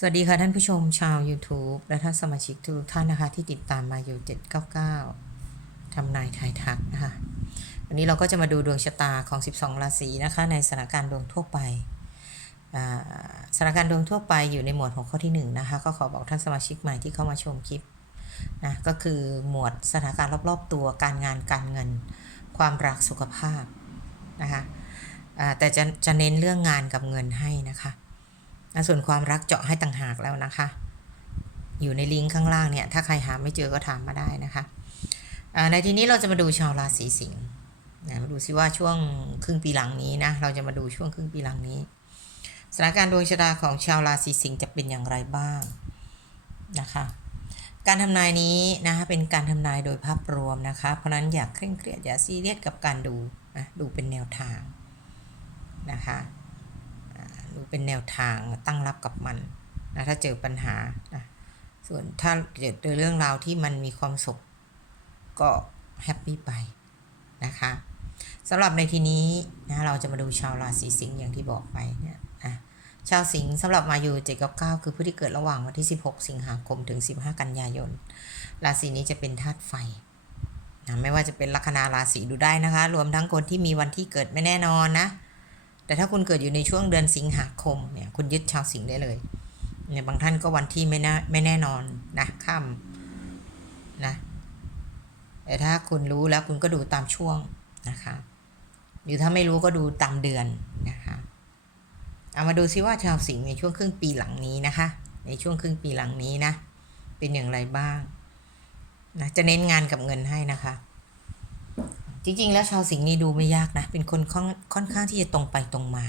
สวัสดีค่ะท่านผู้ชมชาว YouTube และท่านสมาชิกทุกท่านนะคะ ที่ติดตามมาอยู่ 799ทำนายทายทักนะคะ วันนี้เราก็จะมาดูดวงชะตาของ 12 ราศีนะคะ ในสถานการณ์ดวงทั่วไปสถานการณ์ดวงทั่วไปอยู่ในหมวดของข้อที่1นะคะก็ขอบอกท่านสมาชิกใหม่ที่เข้ามาชมคลิปนะก็คือหมวดสถานการณ์รอบๆ ตัวการงานการเงิน ความรักสุขภาพนะคะแต่จะจะเน้นเรื่องงานกับเงินให้นะคะ ส่วนความรักเจาะให้ต่างหากแล้วนะคะ อยู่ในลิงก์ข้างล่างเนี่ย ถ้าใครหาไม่เจอก็ถามมาได้นะคะในทีนี้เราจะมาดูชาวราศีสิงห์นะมาดูซิว่าช่วงครึ่งปีหลังนี้นะเราจะมาดูช่วงครึ่งปีหลังนี้สถานการณ์ดวงชะตาของชาวราศีสิงห์จะเป็นอย่างไรบ้างนะคะ การทำนายนี้นะคะเป็นการทำนายโดยภาพรวมนะคะ เพราะนั้นอย่าเคร่งเครียดอย่าซีเรียสกับการดูนะดูเป็นแนวทางนะคะ เป็นแนวทางตั้งรับกับมันนะถ้าเจอปัญหานะส่วนถ้าเจอเรื่องราวที่มันมีความสุขก็แฮปปี้ไปนะคะสำหรับในทีนี้นะเราจะมาดูชาวราศีสิงห์อย่างที่บอกไปเนี่ยนะชาวสิงห์สำหรับมาอยู่799คือผู้ที่เกิดระหว่างวันที่ 16 สิงหาคมถึง 15 กันยายน ราศีนี้จะเป็นธาตุไฟนะไม่ว่าจะเป็นลัคนาราศีดูได้นะคะ รวมทั้งคนที่มีวันที่เกิดไม่แน่นอนนะ แต่ถ้าคุณเกิดอยู่ในช่วงเดือนสิงหาคมเนี่ยคุณยึดชาวสิงห์ได้เลยเนี่ยบางท่านก็วันที่ไม่แน่ไม่แน่นอนนะค่ำนะแต่ถ้าคุณรู้แล้วคุณก็ดูตามช่วงนะคะหรือถ้าไม่รู้ก็ดูตามเดือนนะคะเอามาดูซิว่าชาวสิงห์ในช่วงครึ่งปีหลังนี้นะคะ ในช่วงครึ่งปีหลังนี้นะเป็นอย่างไรบ้างนะจะเน้นงานกับเงินให้นะคะ จริงๆ แล้วชาวสิงห์นี่ดูไม่ยากนะ เป็นคนค่อนค่อนข้างที่จะตรงไปตรงมา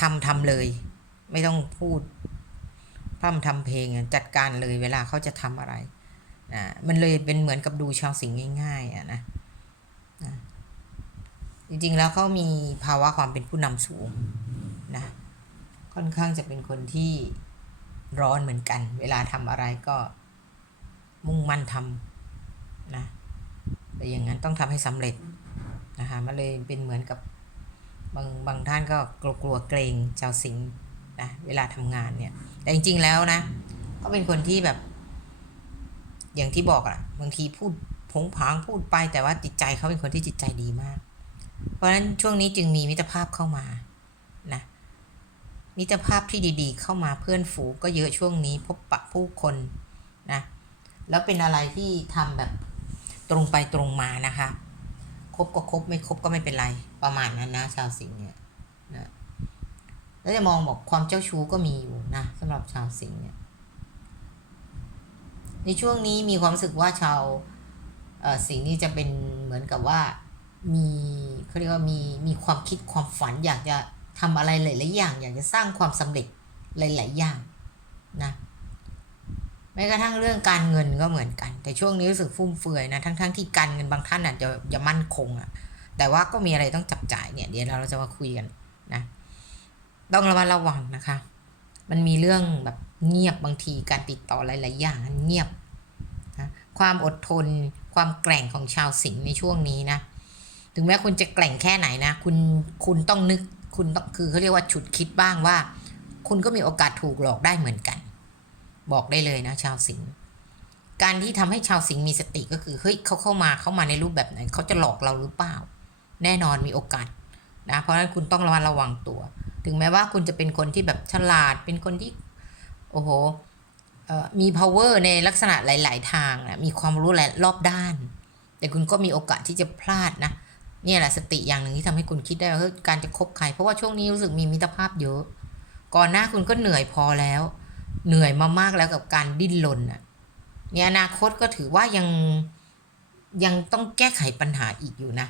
ทำทำเลย ไม่ต้องพูดพร่ำทำเพลงจัดการเลยเวลาเขาจะทำอะไรนะมันเลยเป็นเหมือนกับดูชาวสิงห์ง่ายๆอะนะนะจริงๆแล้วเขามีภาวะความเป็นผู้นำสูงนะค่อนข้างจะเป็นคนที่ร้อนเหมือนกัน เวลาทำอะไรก็มุ่งมั่นทำนะ แต่อย่างนั้นต้องทำให้สำเร็จนะคะมันเลยเป็นเหมือนกับบางบางท่านก็กลัวกลัวเกรงชาสิงนะเวลาทำงานเนี่ยแต่จริง ๆแล้วนะก็เป็นคนที่แบบ อย่างที่บอกอะบางทีพูดผงผางพูดไปแต่ว่าจิตใจเขาเป็นคนที่จิตใจดีมาก เพราะฉะนั้นช่วงนี้จึงมีมิตรภาพเข้ามานะมิตรภาพที่ดี ๆ เข้ามาเพื่อนฝูงก็เยอะช่วงนี้พบปะผู้คนนะแล้วเป็นอะไรที่ทำแบบ ตรงไปตรงมานะคะ ครบก็ครบไม่ครบก็ไม่เป็นไร ประมาณนั้นนะชาวสิงห์เนี่ยนะแล้วจะมองบอกความเจ้าชู้ก็มีอยู่นะสำหรับชาวสิงห์เนี่ย ในช่วงนี้มีความรู้สึกว่าชาวเอ่อสิงห์นี่จะเป็นเหมือนกับว่ามีเขาเรียกว่ามีมีความคิดความฝันอยากจะทำอะไรหลายๆอย่าง อยากจะสร้างความสำเร็จหลาย ๆ อย่างนะ ม้กระทั่งเรื่องการเงินก็เหมือนกัน แต่ช่วงนี้รู้สึกฟุ่มเฟือยนะ ทั้งๆทที่การเงินบางท่านอาจจะจะมั่นคงอะแต่ว่าก็มีอะไรต้องจับจ่ายเนี่ย เดี๋ยวเราจะมาคุยกันนะ ต้องระมัดระวังนะคะ มันมีเรื่องแบบเงียบบางทีการติดต่อหลาย ๆ อย่างเงียบนะความอดทน ความแกร่งของชาวสิงห์ในช่วงนี้นะ ถึงแม้คุณจะแกร่งแค่ไหนนะ คุณคุณต้องนึกคุณต้องคือเขาเรียกว่าฉุดคิดบ้างว่า คุณก็มีโอกาสถูกหลอกได้เหมือนกัน บอกได้เลยนะชาวสิงห์การที่ทำให้ชาวสิงห์มีสติก็คือเฮ้ยเขาเข้ามาเข้ามาในรูปแบบไหนเขาจะหลอกเราหรือเปล่า แน่นอนมีโอกาสนะเพราะฉะนั้นคุณต้องระมัดระวังตัว ถึงแม้ว่าคุณจะเป็นคนที่แบบฉลาดเป็นคนที่ โอ้โหมี power ในลักษณะหลาย ๆ ทางนะมีความรู้หลายรอบด้าน แต่คุณก็มีโอกาสที่จะพลาดนะเนี่ยแหละสติอย่างหนึ่งที่ทำให้คุณคิดได้ว่าการจะคบใคร เพราะว่าช่วงนี้รู้สึกมีมิตรภาพเยอะ ก่อนหน้าคุณก็เหนื่อยพอแล้ว เหนื่อยมามากแล้วกับการดิ้นรนน่ะในอนาคตก็ถือว่ายังยังต้องแก้ไขปัญหาอีกอยู่นะ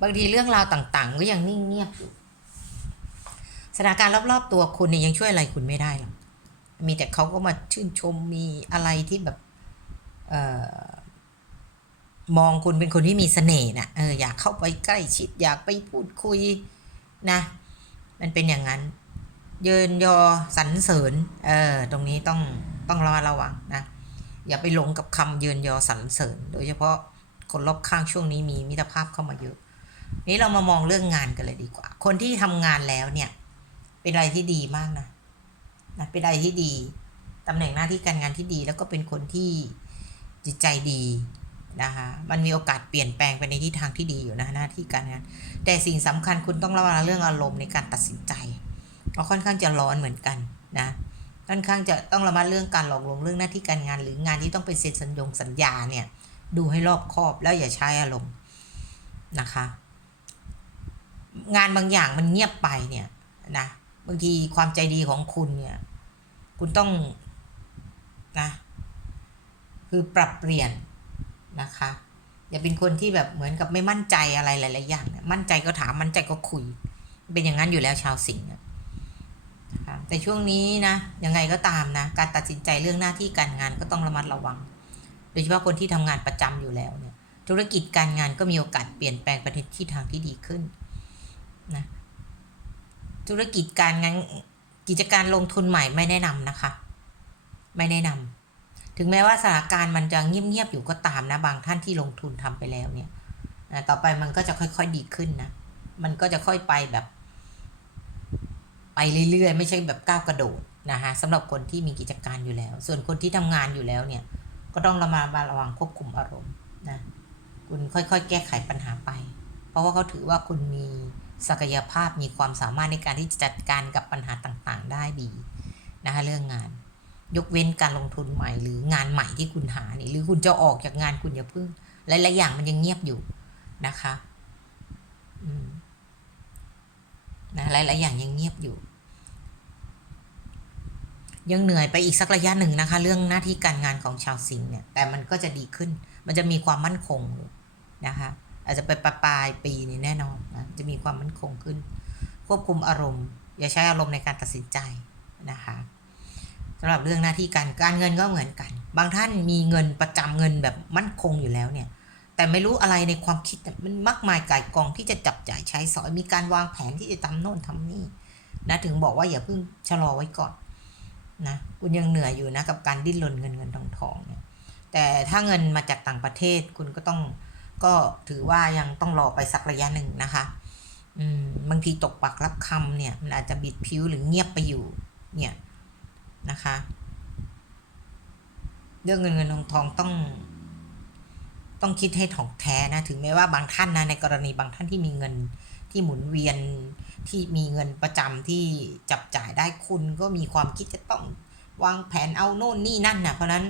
บางทีเรื่องราวต่างๆ ก็ยังนิ่งเงียบอยู่สถานการณ์รอบๆตัวคุณเนี่ยยังช่วยอะไรคุณไม่ได้หรอกมีแต่เขาก็มาชื่นชมมีอะไรที่แบบเอ่อมองคุณเป็นคนที่มีเสน่ห์นะเอออยากเข้าไปใกล้ชิดอยากไปพูดคุยนะ มันเป็นอย่างนั้น ยินยอสรรเสริญ เออ ตรงนี้ต้องต้องระมัดระวังนะ อย่าไปหลงกับคำเยินยอสรรเสริญ โดยเฉพาะคนรอบข้างช่วงนี้มีมิตรภาพเข้ามาเยอะ นี้เรามามองเรื่องงานกันเลยดีกว่า คนที่ทำงานแล้วเนี่ย เป็นอะไรที่ดีมากนะนะเป็นอะไรที่ดีตำแหน่งหน้าที่การงานที่ดี แล้วก็เป็นคนที่จิตใจดีนะคะมันมีโอกาสเปลี่ยนแปลงไปในทิศทางที่ดีอยู่นะหน้าที่การงาน แต่สิ่งสำคัญคุณต้องระวังเรื่องอารมณ์ในการตัดสินใจ เพราะค่อนข้างจะร้อนเหมือนกันนะค่อนข้างจะต้องระมัดเรื่องการหลอกลวงเรื่องหน้าที่การงานหรืองานที่ต้องเป็นเซ็นสัญญงสัญญาเนี่ยดูให้รอบคอบแล้วอย่าใช้อารมณ์นะคะ งานบางอย่างมันเงียบไปเนี่ยนะบางทีความใจดีของคุณเนี่ย คุณต้องนะคือปรับเปลี่ยนนะคะ อย่าเป็นคนที่แบบเหมือนกับไม่มั่นใจอะไรหลายๆอย่างมั่นใจก็ถามมั่นใจก็คุย เป็นอย่างนั้นอยู่แล้วชาวสิงห์ แต่ช่วงนี้นะยังไงก็ตามนะ การตัดสินใจเรื่องหน้าที่การงานก็ต้องระมัดระวัง โดยเฉพาะคนที่ทำงานประจำอยู่แล้วเนี่ย ธุรกิจการงานก็มีโอกาสเปลี่ยนแปลงไปในทิศทางที่ดีขึ้นนะธุรกิจการงานกิจการลงทุนใหม่ไม่แนะนำนะคะ ไม่แนะนำถึงแม้ว่าสถานการณ์มันจะเงียบๆอยู่ก็ตามนะ บางท่านที่ลงทุนทำไปแล้วเนี่ยต่อไปมันก็จะค่อยๆดีขึ้นนะ มันก็จะค่อยไปแบบ ไปเรื่อยๆ ไม่ใช่แบบก้าวกระโดดนะคะสำหรับคนที่มีกิจการอยู่แล้ว ส่วนคนที่ทำงานอยู่แล้วเนี่ย ก็ต้องระมัดระวังควบคุมอารมณ์นะคุณค่อยๆ แก้ไขปัญหาไป เพราะว่าเขาถือว่าคุณมีศักยภาพมีความสามารถในการที่จะจัดการกับปัญหาต่างๆ ได้ดีนะคะเรื่องงาน ยกเว้นการลงทุนใหม่หรืองานใหม่ที่คุณหานี่หรือคุณจะออกจากงานคุณอย่าเพิ่งหลายๆอย่างมันยังเงียบอยู่นะคะอืมนะหลายๆอย่างยังเงียบอยู่ ยังเหนื่อยไปอีกสักระยะหนึ่งนะคะ เรื่องหน้าที่การงานของชาวสิงห์เนี่ย แต่มันก็จะดีขึ้น มันจะมีความมั่นคงนะคะอาจจะไปปลายปีนี้แน่นอนนะจะมีความมั่นคงขึ้น ควบคุมอารมณ์ อย่าใช้อารมณ์ในการตัดสินใจนะคะสำหรับเรื่องหน้าที่การการเงินก็เหมือนกัน บางท่านมีเงินประจำเงินแบบมั่นคงอยู่แล้วเนี่ย แต่ไม่รู้อะไรในความคิดมันมากมายก่ายกองที่จะจับจ่ายใช้สอยมีการวางแผนที่จะทำโน่นทำนี่นะถึงบอกว่าอย่าเพิ่งชะลอไว้ก่อน นะคุณยังเหนื่อยอยู่นะกับการดิ้นรนเงินเงินทองทองเนี่ยแต่ถ้าเงินมาจากต่างประเทศคุณก็ต้องก็ถือว่ายังต้องรอไปสักระยะหนึ่งนะคะอืมบางทีตกปักรับคำเนี่ยมันอาจจะบิดผิวหรือเงียบไปอยู่เนี่ยนะคะเรื่องเงินเงินทองทองต้อง ต้องคิดให้ถ่องแท้นะถึงแม้ว่าบางท่านนะในกรณีบางท่านที่มีเงิน ที่หมุนเวียนที่มีเงินประจำที่จับจ่ายได้คุณก็มีความคิดจะต้องวางแผนเอาโน่นนี่นั่นนะเพราะนั้น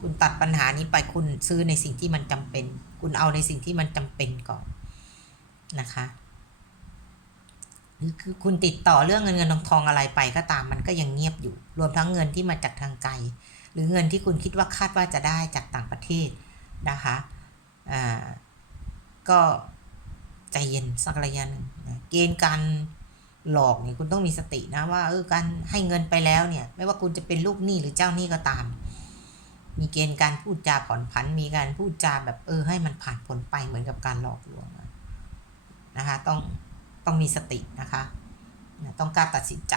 คุณตัดปัญหานี้ไปคุณซื้อในสิ่งที่มันจำเป็น คุณเอาในสิ่งที่มันจำเป็นก่อนนะคะหรือคือคุณติดต่อเรื่องเงินเงินทองทองอะไรไปก็ตามมันก็ยังเงียบอยู่ รวมทั้งเงินที่มาจากทางไกล หรือเงินที่คุณคิดว่าคาดว่าจะได้จากต่างประเทศนะคะอ่าก็ ใจเย็นสักระยะหนึ่งเกณฑ์การหลอกเนี่ยคุณต้องมีสตินะว่าเออการให้เงินไปแล้วเนี่ย ไม่ว่าคุณจะเป็นลูกหนี้หรือเจ้าหนี้ก็ตาม มีเกณฑ์การพูดจาผ่อนผัน มีการพูดจาแบบเออให้มันผ่านผลไปเหมือนกับการหลอกลวงนะคะต้องต้องมีสตินะคะต้องกล้าตัดสินใจ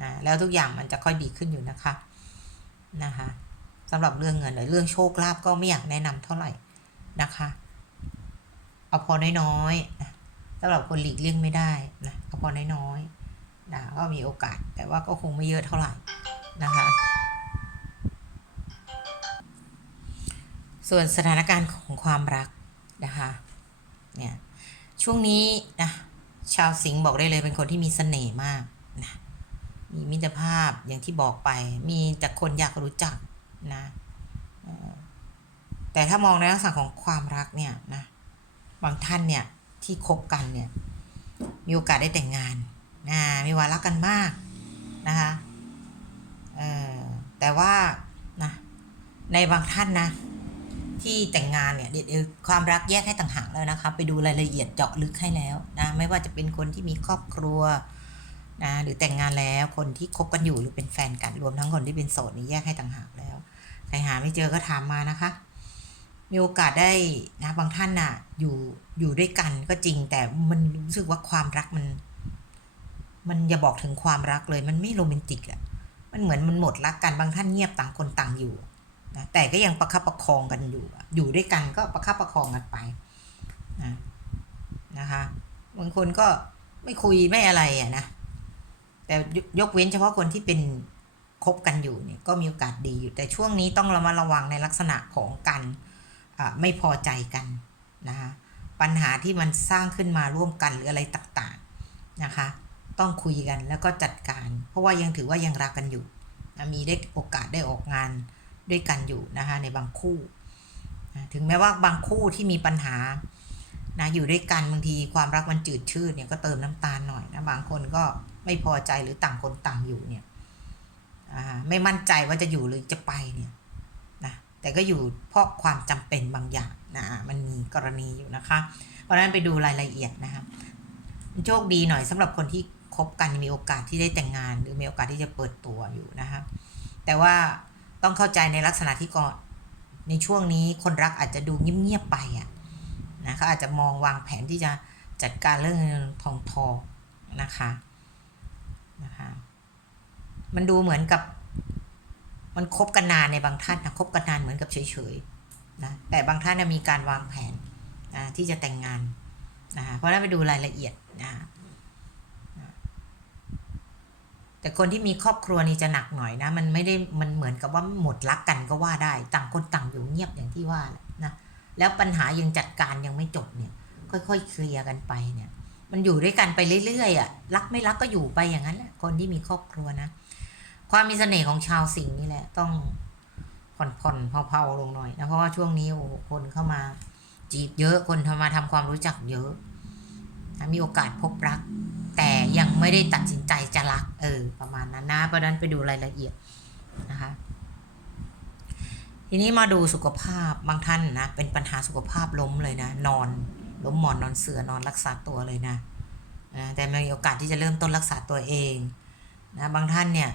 นะแล้วทุกอย่างมันจะค่อยดีขึ้นอยู่นะคะนะคะสำหรับเรื่องเงินหรือเรื่องโชคลาภก็ไม่อยากแนะนำเท่าไหร่นะคะ เอาพอน้อยๆ สำหรับคนหลีกเลี่ยงไม่ได้นะเอาพอน้อยๆนะก็มีโอกาสแต่ว่าก็คงไม่เยอะเท่าไหร่นะคะส่วนสถานการณ์ของความรักนะคะเนี่ยช่วงนี้นะชาวสิงห์บอกได้เลยเป็นคนที่มีเสน่ห์มากนะมีมิตรภาพอย่างที่บอกไป มีแต่คนอยากรู้จักนะแต่ถ้ามองในลักษณะของความรักเนี่ยนะบางท่านเนี่ย ที่คบกันเนี่ยมีโอกาสได้แต่งงานนะมีวาระกันมากนะคะเออแต่ว่านะในบางท่านนะที่แต่งงานเนี่ยเดี๋ยวความรักแยกให้ต่างหากแล้วนะคะไปดูรายละเอียดเจาะลึกให้แล้วนะไม่ว่าจะเป็นคนที่มีครอบครัวนะหรือแต่งงานแล้วคนที่คบกันอยู่หรือเป็นแฟนกันรวมทั้งคนที่เป็นโสดนี่แยกให้ต่างหากแล้วใครหาไม่เจอก็ถามมานะคะ มีโอกาสได้นะบางท่านน่ะ อยู่อยู่ด้วยกันก็จริง แต่มันรู้สึกว่าความรักมัน มันอย่าบอกถึงความรักเลย มันไม่โรแมนติกอะมันเหมือนมันหมดรักกันบางท่านเงียบต่างคนต่างอยู่นะแต่ก็ยังประคับประคองกันอยู่ อยู่ด้วยกันก็ประคับประคองกันไปนะนะคะบางคนก็ไม่คุยไม่อะไรอะนะแต่ยกเว้นเฉพาะคนที่เป็นคบกันอยู่เนี่ยก็มีโอกาสดีอยู่แต่ช่วงนี้ต้องระมัดระวังในลักษณะของการ ไม่พอใจกันนะคะปัญหาที่มันสร้างขึ้นมาร่วมกันหรืออะไรต่างๆนะคะ ต้องคุยกันแล้วก็จัดการ เพราะว่ายังถือว่ายังรักกันอยู่นะมีได้โอกาสได้ออกงานด้วยกันอยู่นะคะในบางคู่ ถึงแม้ว่าบางคู่ที่มีปัญหานะอยู่ด้วยกันบางทีความรักมันจืดชืดเนี่ยก็เติมน้ำตาลหน่อยนะบางคนก็ไม่พอใจหรือต่างคนต่างอยู่เนี่ยไม่มั่นใจว่าจะอยู่หรือจะไปเนี่ย แต่ก็อยู่เพราะความจำเป็นบางอย่างนะมันมีกรณีอยู่นะคะ เพราะนั้นไปดูรายละเอียดนะคะโชคดีหน่อยสำหรับคนที่คบกันมีโอกาสที่ได้แต่งงาน หรือมีโอกาสที่จะเปิดตัวอยู่นะคะแต่ว่าต้องเข้าใจในลักษณะที่ก่อนในช่วงนี้คนรักอาจจะดูเงียบๆไปอะนะเขาอาจจะมองวางแผนที่จะจัดการเรื่องทองทองนะคะนะคะ มันดูเหมือนกับ มันคบกันนานในบางท่านนะคบกันนานเหมือนกับเฉยๆนะแต่บางท่านนะมีการวางแผนนะที่จะแต่งงานนะคะเพราะนั้นไปดูรายละเอียดนะแต่คนที่มีครอบครัวนี่จะหนักหน่อยนะ มันไม่ได้มันเหมือนกับว่าหมดรักกันก็ว่าได้ ต่างคนต่างอยู่เงียบอย่างที่ว่าและนะแล้วปัญหายังจัดการยังไม่จบเนี่ย ค่อยๆเคลียร์กันไปเนี่ย มันอยู่ด้วยกันไปเรื่อยๆอะรักไม่รักก็อยู่ไปอย่างนั้นแหละคนที่มีครอบครัวนะ ความมีเสน่ห์ของชาวสิงห์นี่แหละ ต้องผ่อนๆเผาๆลงหน่อยนะเพราะว่าช่วงนี้โอ้คนเข้ามาจีบเยอะคนทำมาทำความรู้จักเยอะมีโอกาสพบรัก แต่ยังไม่ได้ตัดสินใจจะรัก เออ ประมาณนั้นนะเพราะฉะนั้นไปดูรายละเอียดนะคะทีนี้มาดูสุขภาพบางท่านนะเป็นปัญหาสุขภาพล้มเลยนะ นอนล้มหมอนนอนเสือนอนรักษาตัวเลยนะนะแต่มีโอกาสที่จะเริ่มต้นรักษาตัวเองนะบางท่านเนี่ย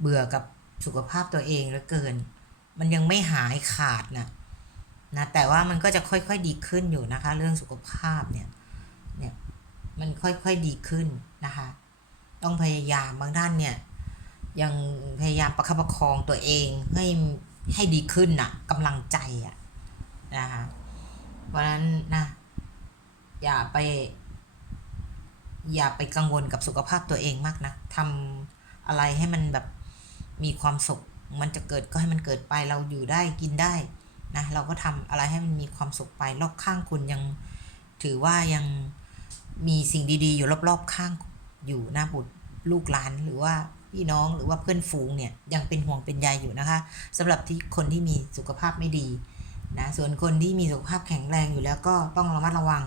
เบื่อกับสุขภาพตัวเองเหลือเกิน มันยังไม่หายขาดนะนะ แต่ว่ามันก็จะค่อยๆดีขึ้นอยู่นะคะ เรื่องสุขภาพเนี่ย เนี่ย มันค่อยๆดีขึ้นนะคะ ต้องพยายามบางท่านเนี่ย ยังพยายามประคับประคองตัวเองให้ให้ดีขึ้นน่ะกำลังใจอะนะคะ เพราะฉะนั้นนะอย่าไป อย่าไปกังวลกับสุขภาพตัวเองมากนะทำอะไรให้มันแบบ มีความสุข มันจะเกิดก็ให้มันเกิดไปเราอยู่ได้กินได้นะเราก็ทำอะไรให้มันมีความสุขไปรอบข้างคุณยังถือว่ายังมีสิ่งดีๆ อยู่รอบๆข้างอยู่นะบุตรลูกหลานหรือว่าพี่น้องหรือว่าเพื่อนฝูงเนี่ยยังเป็นห่วงเป็นใยอยู่นะคะสำหรับที่คนที่มีสุขภาพไม่ดีนะส่วนคนที่มีสุขภาพแข็งแรงอยู่แล้วก็ต้องระมัดระวัง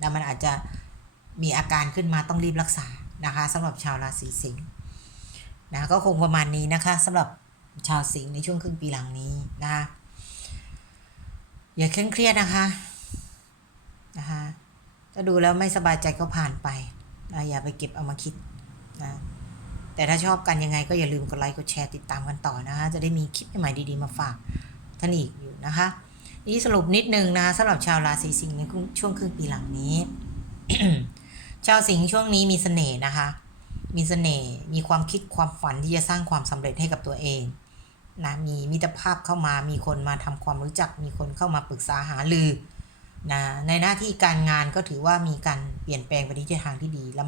นะมันอาจจะมีอาการขึ้นมาต้องรีบรักษานะคะสำหรับชาวราศีสิงห์ นะก็คงประมาณนี้นะคะสำหรับชาวสิงห์ในช่วงครึ่งปีหลังนี้นะคะอย่าเคร่งเครียดนะคะนะคะถ้าดูแล้วไม่สบายใจก็ผ่านไปนะอย่าไปเก็บเอามาคิดนะแต่ถ้าชอบกันยังไงก็อย่าลืมกดไลค์กดแชร์ติดตามกันต่อนะคะจะได้มีคลิปใหม่ๆดีๆมาฝากท่านอีกอยู่นะคะนี่สรุปนิดนึงนะคะสำหรับชาวราศีสิงห์ในช่วงครึ่งปีหลังนี้ ชาวสิงห์ช่วงนี้มีเสน่ห์นะคะ มีเสน่ห์มีความคิดความฝันที่จะสร้างความสำเร็จให้กับตัวเองนะมีมิตรภาพเข้ามามีคนมาทำความรู้จัก มีคนเข้ามาปรึกษาหารือนะในหน้าที่การงานก็ถือว่ามีการเปลี่ยนแปลงไปในทิศทางที่ดี แล้ว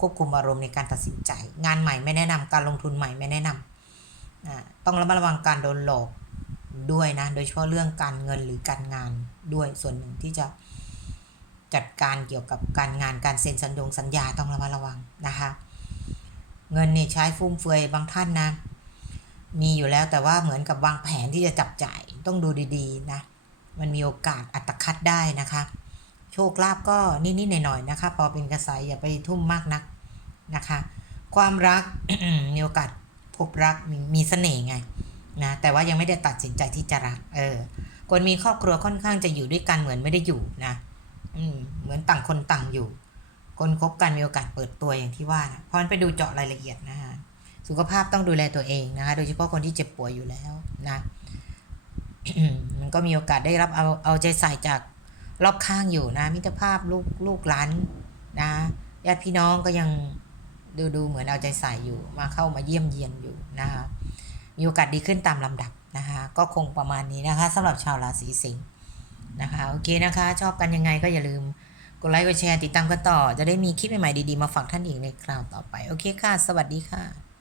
ควบคุมอารมณ์ในการตัดสินใจ งานใหม่ไม่แนะนำการลงทุนใหม่ไม่แนะนำนะต้องระมัดระวังการโดนหลอกด้วยนะ โดยเฉพาะเรื่องการเงินหรือการงานด้วยส่วนหนึ่งที่จะจัดการเกี่ยวกับการงานการเซ็นสัญญงสัญญาต้องระมัดระวังนะคะ เงินเนี่ยใช้ฟุ่มเฟือยบางท่านนะมีอยู่แล้วแต่ว่าเหมือนกับวางแผนที่จะจับจ่ายต้องดูดีๆนะ มันมีโอกาสอัตคัดได้นะคะ โชคลาภก็นิดๆหน่อยๆนะคะ พอเป็นกระแสอย่าไปทุ่มมากนักนะคะ ความรักมีโอกาสพบรักมีมีเสน่ห์ไงนะแต่ว่ายังไม่ได้ตัดสินใจที่จะรัก เออคนมีครอบครัวค่อนข้างจะอยู่ด้วยกันเหมือนไม่ได้อยู่นะ อืมเหมือนต่างคนต่างอยู่ คนคบกันมีโอกาสเปิดตัวอย่างที่ว่านะเพราะฉะนั้นไปดูเจาะรายละเอียดนะคะสุขภาพต้องดูแลตัวเองนะคะ โดยเฉพาะคนที่เจ็บป่วยอยู่แล้วนะมันก็มีโอกาสได้รับเอาเอาใจใส่จากรอบข้างอยู่นะ มิตรภาพลูกลูกหลานนะญาติพี่น้องก็ยังดูดูเหมือนเอาใจใส่อยู่มาเข้ามาเยี่ยมเยียนอยู่นะคะมีโอกาสดีขึ้นตามลำดับนะคะ ก็คงประมาณนี้นะคะสำหรับชาวราศีสิงห์นะคะโอเคนะคะ ชอบกันยังไงก็อย่าลืม ดไลค์กดแชร์ติดตามกันต่อ จะได้มีคลิปใหม่ๆดีๆ มาฝากท่านอีกในคราวต่อไป โอเคค่ะ สวัสดีค่ะ